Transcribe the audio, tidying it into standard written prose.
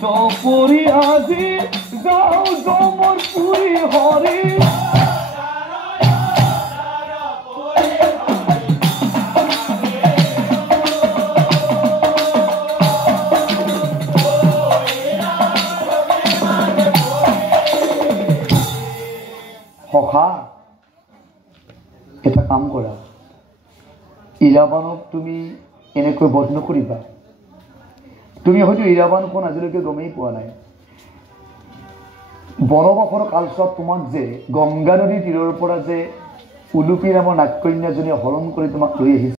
পৰি আজি যাওঁ যমৰ পুৰি হৰি সখা এটা কাম কৰা ইৰাবানক তুমি এনেকৈ বধ নকৰিবা তুমি হয়তো ইৰাবানখন আজিলৈকে গমেই পোৱা নাই বনবাসৰ কালচোৱাত তোমাক যে গংগা নদীৰ তীৰৰ পৰা যে উলুপি নামৰ নাগকন্যাজনীয়ে হৰণ কৰি তোমাক লৈ আহিছে